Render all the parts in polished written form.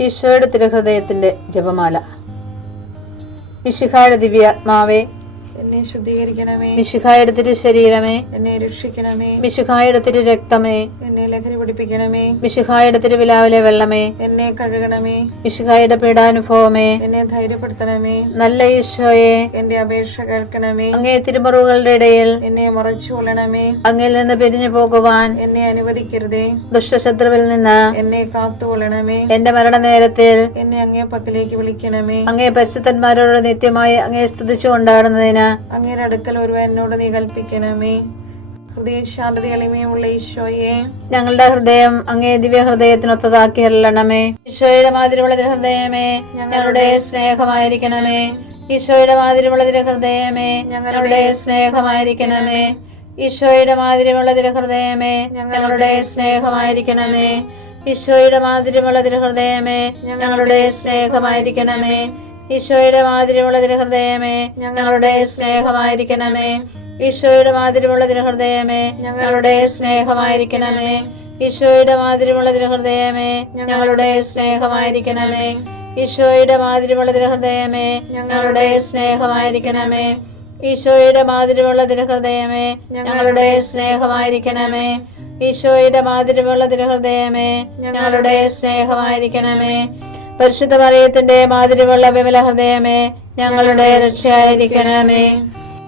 ഈശോയുടെ തിരുഹൃദയത്തിന്റെ ജപമാല. മിശിഹായുടെ ദിവ്യാത്മാവേ, എന്നെ ശുദ്ധീകരിക്കണമേ. മിശിഹായുടെ തിരു ശരീരമേ, എന്നെ രക്ഷിക്കണമേ. മിശിഹായുടെ തിരു രക്തമേ, എന്നെ ലഹരി പിടിപ്പിക്കണമേ. മിശിഹായുടെ തിരുവിലാവിലെ വെള്ളമേ, എന്നെ കഴുകണമേ. മിശിഹായുടെ പീഡാനുഭവമേ, എന്നെ ധൈര്യപ്പെടുത്തണമേ. നല്ല ഈശോയെ, എന്റെ അപേക്ഷ കേൾക്കണമേ. അങ്ങേ തിരുമുറിവുകളുടെ ഇടയിൽ എന്നെ മറച്ചു കൊള്ളണമേ. അങ്ങിൽ നിന്ന് പിരിഞ്ഞു പോകുവാൻ എന്നെ അനുവദിക്കരുതേ. ദുഷ്ടശത്രുവിൽ നിന്ന് എന്നെ കാത്തുകൊള്ളണമേ. എന്റെ മരണനേരത്തിൽ എന്നെ അങ്ങേ പക്കലേക്ക് വിളിക്കണമേ. അങ്ങേ പരിശുദ്ധന്മാരോട് നിത്യമായി അങ്ങേ സ്തുതിച്ചു കൊണ്ടാടുന്നതിന് അങ്ങയുടെ അടുക്കൽ ഒരുവൻ എന്നോട് നീ കൽപ്പിക്കണമേ. ഹൃദയശാന്തത എളിമയുള്ള ഈശോയെ, ഞങ്ങളുടെ ഹൃദയം അങ്ങേ ദിവ്യ ഹൃദയത്തിനൊത്തതാക്കി അരുളണമേ. ഈശോയുടെ മാതിരിയുള്ള ഹൃദയമേ, ഞങ്ങളുടെ സ്നേഹമായിരിക്കണമേ. ഈശോയുടെ മാതിരിയുള്ള ഹൃദയമേ, ഞങ്ങളുടെ സ്നേഹമായിരിക്കണമേ. ഈശോയുടെ മാതിരിയുള്ള ഹൃദയമേ, ഞങ്ങളുടെ സ്നേഹമായിരിക്കണമേ. ഈശോയുടെ മാതിരിയുള്ള ഹൃദയമേ, ഞങ്ങളുടെ സ്നേഹമായിരിക്കണമേ. ഈശോയുടെ മാതിരിയുള്ള ഹൃദയമേ, ഞങ്ങളുടെ സ്നേഹമായിരിക്കണമേ. ഈശോയുടെ മാതിരിയുള്ള ഹൃദയമേ, ഞങ്ങളുടെ സ്നേഹമായിരിക്കണമേ. ഈശോയുടെ മാതിരിയുള്ള ഹൃദയമേ, ഞങ്ങളുടെ സ്നേഹമായിരിക്കണമേ. ഈശോയുടെ മാതിരിയുള്ള ഹൃദയമേ, ഞങ്ങളുടെ സ്നേഹമായിരിക്കണമേ. ഈശോയുടെ മാതിരിയുള്ള ഹൃദയമേ, ഞങ്ങളുടെ സ്നേഹമായിരിക്കണമേ. ഈശോയുടെ മാതിരിയുള്ള ഹൃദയമേ, ഞങ്ങളുടെ സ്നേഹമായിരിക്കണമേ. പരിശുദ്ധ മറിയത്തിന്റെ മാതിരിയുള്ള വിമല ഹൃദയമേ, ഞങ്ങളുടെ രക്ഷയായിരിക്കണമേ.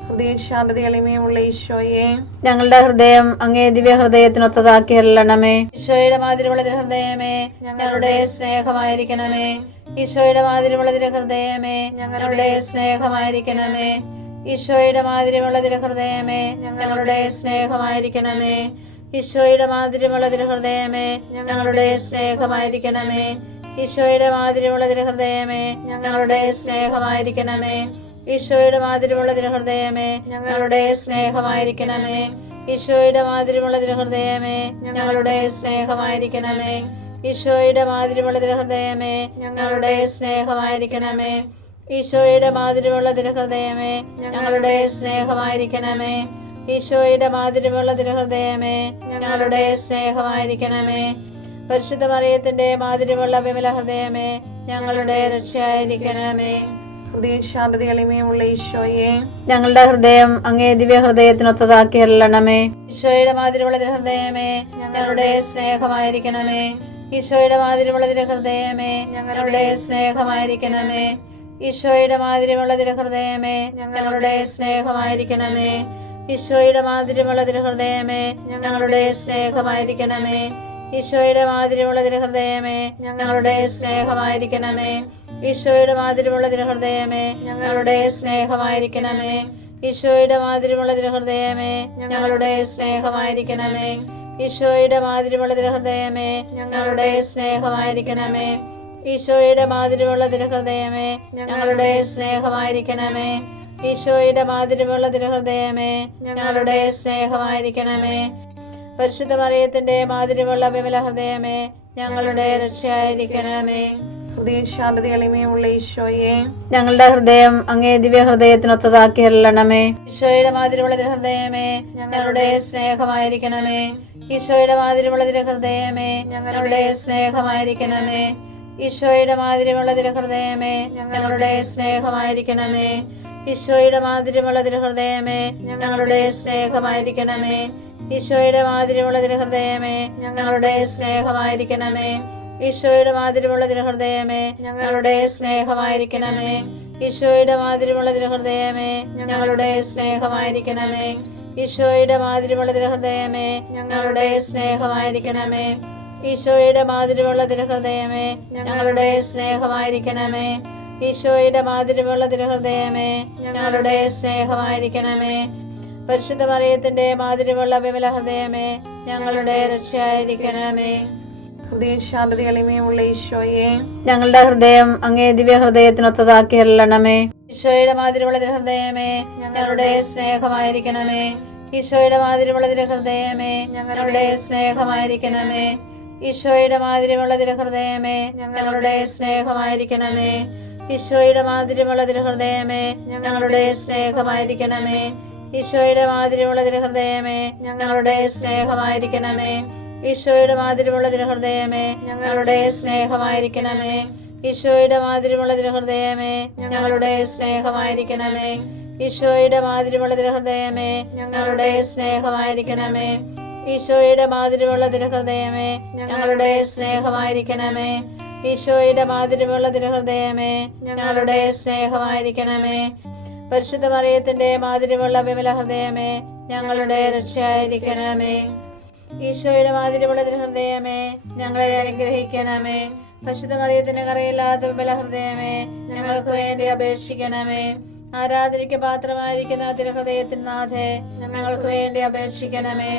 ഹൃദയശാന്തത എളിമയുള്ള ഈശോയെ, ഞങ്ങളുടെ ഹൃദയം അങ്ങേ ദിവ്യ ഹൃദയത്തിനൊത്തതാക്കി അരുളണമേ. ഈശോയുടെ മാതിരിയുള്ള ഹൃദയമേ, ഞങ്ങളുടെ സ്നേഹമായിരിക്കണമേ. ഈശോയുടെ മാതിരിയുള്ള ഹൃദയമേ, ഞങ്ങളുടെ സ്നേഹമായിരിക്കണമേ. ഈശോയുടെ മാതിരിയുള്ള ഹൃദയമേ, ഞങ്ങളുടെ സ്നേഹമായിരിക്കണമേ. ഈശോയുടെ മാതിരിയുള്ള ഹൃദയമേ, ഞങ്ങളുടെ സ്നേഹമായിരിക്കണമേ. ഈശോയുടെ മാതിരിയുള്ള ഹൃദയമേ, ഞങ്ങളുടെ സ്നേഹമായിരിക്കണമേ. ഈശോയുടെ മാതിരിയുള്ള ഹൃദയമേ, ഞങ്ങളുടെ സ്നേഹമായിരിക്കണമേ. ഈശോയുടെ മാതിരിയുള്ള ഹൃദയമേ, ഞങ്ങളുടെ സ്നേഹമായിരിക്കണമേ. ഈശോയുടെ മാതിരിയുള്ള ഹൃദയമേ, ഞങ്ങളുടെ സ്നേഹമായിരിക്കണമേ. ഈശോയുടെ മാതിരിയുള്ള ഹൃദയമേ, ഞങ്ങളുടെ സ്നേഹമായിരിക്കണമേ. ഈശോയുടെ മാതിരിയുള്ള ഹൃദയമേ, ഞങ്ങളുടെ സ്നേഹമായിരിക്കണമേ. പരിശുദ്ധ മറിയത്തിന്റെ മാതിരിയുള്ള വിമല ഹൃദയമേ, ഞങ്ങളുടെ രക്ഷയായിരിക്കണമേ. ഹൃദയശാന്തത എളിമയുള്ള ഈശോയെ, ഞങ്ങളുടെ ഹൃദയം അങ്ങേ ദിവ്യ ഹൃദയത്തിനൊത്തതാക്കി അരുളണമേ. ഈശോയുടെ മാതിരിയുള്ള ഹൃദയമേ, ഞങ്ങളുടെ സ്നേഹമായിരിക്കണമേ. ഈശോയുടെ മാതിരിയുള്ള ഹൃദയമേ, ഞങ്ങളുടെ സ്നേഹമായിരിക്കണമേ. ഈശോയുടെ മാതിരിയുള്ള ഹൃദയമേ, ഞങ്ങളുടെ സ്നേഹമായിരിക്കണമേ. ഈശോയുടെ മാതിരിയുള്ള ഹൃദയമേ, ഞങ്ങളുടെ സ്നേഹമായിരിക്കണമേ. ഈശോയുടെ മാതിരിയുള്ള ഹൃദയമേ, ഞങ്ങളുടെ സ്നേഹമായിരിക്കണമേ. ഈശോയുടെ മാതിരിയുള്ള ഹൃദയമേ, ഞങ്ങളുടെ സ്നേഹമായിരിക്കണമേ. ഈശോയുടെ മാതിരിയുള്ള ഹൃദയമേ, ഞങ്ങളുടെ സ്നേഹമായിരിക്കണമേ. ഈശോയുടെ മാതിരിയുള്ള ഹൃദയമേ, ഞങ്ങളുടെ സ്നേഹമായിരിക്കണമേ. ഈശോയുടെ മാതിരിയുള്ള ഹൃദയമേ, ഞങ്ങളുടെ സ്നേഹമായിരിക്കണമേ. ഈശോയുടെ മാതിരിയുള്ള ഹൃദയമേ, ഞങ്ങളുടെ സ്നേഹമായിരിക്കണമേ. പരിശുദ്ധ മറിയത്തിന്റെ മാതിരിയുള്ള വിമല ഹൃദയമേ, ഞങ്ങളുടെ രക്ഷയായിരിക്കണമേ. ഹൃദയശാന്തത എളിമയുള്ള ഈശോയെ, ഞങ്ങളുടെ ഹൃദയം അങ്ങേ ദിവ്യ ഹൃദയത്തിനൊത്തതാക്കി അരുളണമേ. ഈശോയുടെ മാതിരിയുള്ള ഹൃദയമേ, ഞങ്ങളുടെ സ്നേഹമായിരിക്കണമേ. ഈശോയുടെ മാതിരിയുള്ള ഹൃദയമേ, ഞങ്ങളുടെ സ്നേഹമായിരിക്കണമേ. ഈശോയുടെ മാതിരിയുള്ള ഹൃദയമേ, ഞങ്ങളുടെ സ്നേഹമായിരിക്കണമേ. ഈശോയുടെ മാതിരിയുള്ള ഹൃദയമേ, ഞങ്ങളുടെ സ്നേഹമായിരിക്കണമേ. ഈശോയുടെ മാതിരിയുള്ള ഹൃദയമേ, ഞങ്ങളുടെ സ്നേഹമായിരിക്കണമേ. ഈശോയുടെ മാതിരിയുള്ള ഹൃദയമേ, ഞങ്ങളുടെ സ്നേഹമായിരിക്കണമേ. ഈശോയുടെ മാതിരിയുള്ള ഹൃദയമേ, ഞങ്ങളുടെ സ്നേഹമായിരിക്കണമേ. ഈശോയുടെ മാതിരിയുള്ള ഹൃദയമേ, ഞങ്ങളുടെ സ്നേഹമായിരിക്കണമേ. ഈശോയുടെ മാതിരിയുള്ള ഹൃദയമേ, ഞങ്ങളുടെ സ്നേഹമായിരിക്കണമേ. ഈശോയുടെ മാതിരിയുള്ള ഹൃദയമേ, ഞങ്ങളുടെ സ്നേഹമായിരിക്കണമേ. പരിശുദ്ധ മറിയത്തിന്റെ മാതിരിയുള്ള വിമല ഹൃദയമേ, ഞങ്ങളുടെ രക്ഷയായിരിക്കണമേ. ഹൃദയശാന്തത എളിമയുള്ള ഈശോയെ, ഞങ്ങളുടെ ഹൃദയം അങ്ങേ ദിവ്യ ഹൃദയത്തിനൊത്തതാക്കി അരുളണമേ. ഈശോയുടെ മാതിരിയുള്ള ഹൃദയമേ, ഞങ്ങളുടെ സ്നേഹമായിരിക്കണമേ. ഈശോയുടെ മാതിരിയുള്ള ഹൃദയമേ, ഞങ്ങളുടെ സ്നേഹമായിരിക്കണമേ. ഈശോയുടെ മാതിരിയുള്ള ഹൃദയമേ, ഞങ്ങളുടെ സ്നേഹമായിരിക്കണമേ. ഈശോയുടെ മാതിരിയുള്ള ഹൃദയമേ, ഞങ്ങളുടെ സ്നേഹമായിരിക്കണമേ. ഈശോയുടെ മാതിരിയുള്ള ഹൃദയമേ, ഞങ്ങളുടെ സ്നേഹമായിരിക്കണമേ. ഈശോയുടെ മാതിരിയുള്ള തിരുഹൃദയമേ ഞങ്ങളുടെ സ്നേഹമായിരിക്കണമേ. ഈശോയുടെ മാതിരിയുള്ള തിരുഹൃദയമേ ഞങ്ങളുടെ സ്നേഹമായിരിക്കണമേ. ഈശോയുടെ മാതിരിയുള്ള തിരുഹൃദയമേ ഞങ്ങളുടെ സ്നേഹമായിരിക്കണമേ. ഈശോയുടെ മാതിരിയുള്ള തിരുഹൃദയമേ ഞങ്ങളുടെ സ്നേഹമായിരിക്കണമേ. ഈശോയുടെ മാതിരിയുള്ള തിരുഹൃദയമേ ഞങ്ങളുടെ സ്നേഹമായിരിക്കണമേ. പരിശുദ്ധ മറിയത്തിന്റെ മാതിരിയുള്ള വിമല ഹൃദയമേ ഞങ്ങളുടെ രക്ഷയായിരിക്കണമേ. ഈശോയുടെ മാതിരിയുള്ള തിരുഹൃദയമേ ഞങ്ങളെ അനുഗ്രഹിക്കണമേ. പരിശുദ്ധ മറിയത്തിന്റെ കറയില്ലാത്ത വിമല ഹൃദയമേ ഞങ്ങൾക്ക് വേണ്ടി അപേക്ഷിക്കണമേ. ആരാധനയ്ക്ക് പാത്രമായിരിക്കുന്ന തിരുഹൃദയത്തിന് നാഥേ ഞങ്ങൾക്ക് വേണ്ടി അപേക്ഷിക്കണമേ.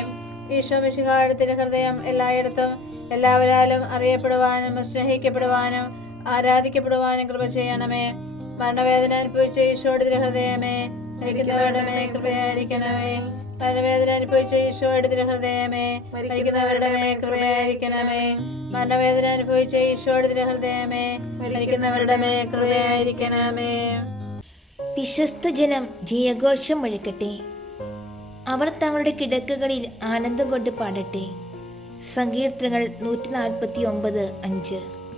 ഈശോ മിശിഹായുടെ തിരുഹൃദയം എല്ലായിടത്തും എല്ലാവരാലും അറിയപ്പെടുവാനും സ്നേഹിക്കപ്പെടുവാനും ആരാധിക്കപ്പെടുവാനും കൃപ ചെയ്യണമേ. മരണവേദന അനുഭവിച്ച ഈശോയുടെ തിരുഹൃദയമേ മരിക്കുന്നവരുടെ മേൽ കൃപയായിരിക്കണമേ. മരണവേദന അനുഭവിച്ച ഈശോയുടെ തിരുഹൃദയമേ മരിക്കുന്നവരുടെ മേൽ കൃപയായിരിക്കണമേ. മരണവേദന അനുഭവിച്ച ഈശോയുടെ തിരുഹൃദയമേ മരിക്കുന്നവരുടെ മേൽ കൃപയായിരിക്കണമേ. വിശ്വസ്ത ജനം ജയഘോഷം മുഴക്കട്ടെ. അവർ തങ്ങളുടെ കിടക്കകളിൽ ആനന്ദം കൊണ്ട് പാടട്ടെ. സങ്കീർത്തനങ്ങൾ 149:5.